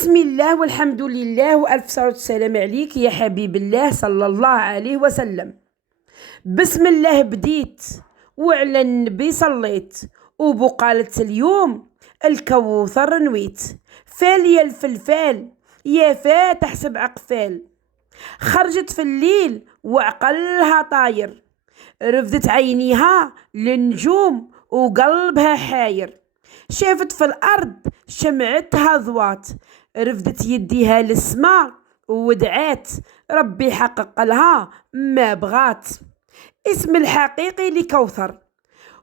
بسم الله والحمد لله وألف صلاة والسلام عليك يا حبيب الله صلى الله عليه وسلم. بسم الله بديت وعلى النبي صليت، وبقالة اليوم الكوثر نويت. فال يا الفلفال يا فاتح 7 قفال، خرجت في الليل وعقلها طاير، رفدت عينيها للنجوم وقلبها حاير، شافت في الأرض شمعتها ضوات، رفدت يديها للسما ودعات، ربي حقق لها ما بغات. اسم الحقيقي لكوثر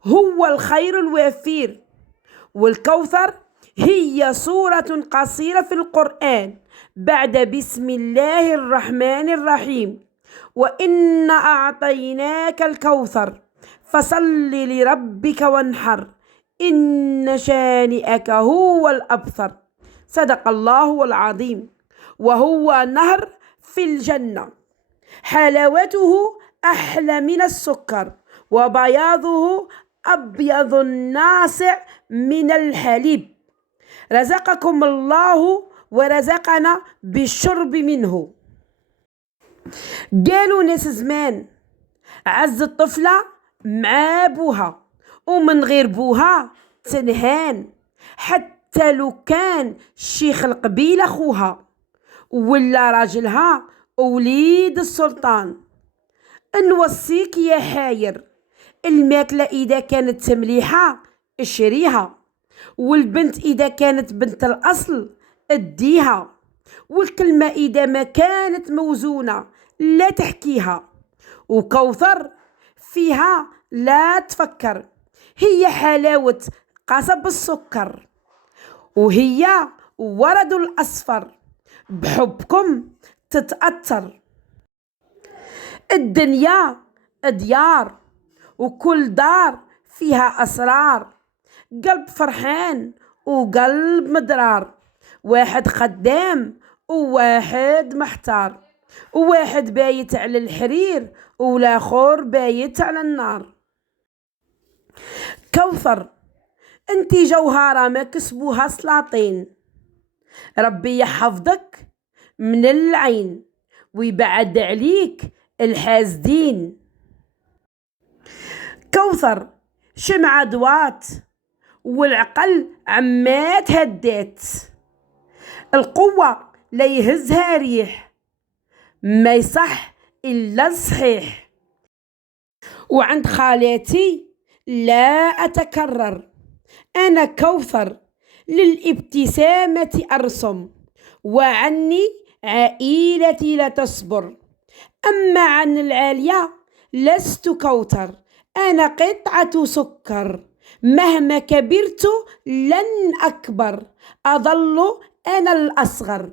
هو الخير الوفير، والكوثر هي سورة قصيرة في القرآن بعد بسم الله الرحمن الرحيم. وإنا أعطيناك الكوثر فصل لربك وانحر إن شانئك هو الأبتر. صدق الله العظيم. وهو نهر في الجنة، حلاوته أحلى من السكر، وبياضه أبيض ناصع من الحليب. رزقكم الله ورزقنا بالشرب منه. قالوا ناس زمان عز الطفلة مع بوها، ومن غير بوها تنهان، حتى لو كان شيخ القبيلة خوها ولا راجلها وليد السلطان. نوصيك يا حاير، الماكلة إذا كانت مليحة اشريها، والبنت إذا كانت بنت الأصل اديها، والكلمة إذا ما كانت موزونة لا تحكيها. وكوثر فيها لا تفكر، هي حلاوة قصب السكر، وهي ورد الأصفر، بحبكم تتأثر. الدنيا ديار، وكل دار فيها أسرار، قلب فرحان وقلب مدرار، واحد خدام وواحد محتار، وواحد بايت على الحرير والآخر بايت على النار. كوثر انتي جوهرة ما كسبوها سلاطين، ربي يحفظك من العين ويبعد عليك الحاسدين. كوثر شمعة ضوات، والعقل عمات هدات، القوة لا يهزها ريح، ما يصح إلا الصحيح. وعند خالاتي لا أتكرر، أنا كوثر للابتسامة أرسم، وعني عائلتي لا تصبر. أما عن العالية لست كوثر، أنا قطعة سكر، مهما كبرت لن أكبر، أظل أنا الأصغر.